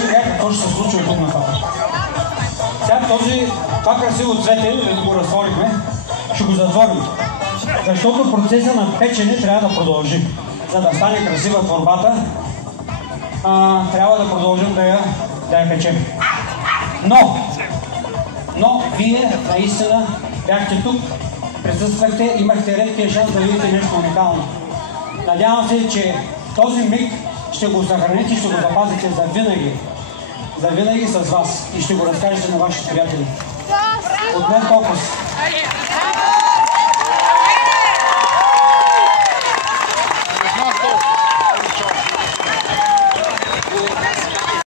видя какво ще се случва тук нататък. Сега това красиво цвете, да го разтворихме, ще го затворим. Защото процеса на печене трябва да продължи. За да стане красива творбата, трябва да продължим да я печем. Но вие наистина бяхте тук, присъствахте, имахте редкия шанс да видите нещо уникално. Надявам се, че този миг ще го съхраните и ще го запазите за винаги с вас и ще го разкажете на вашите приятели. От мен толкова.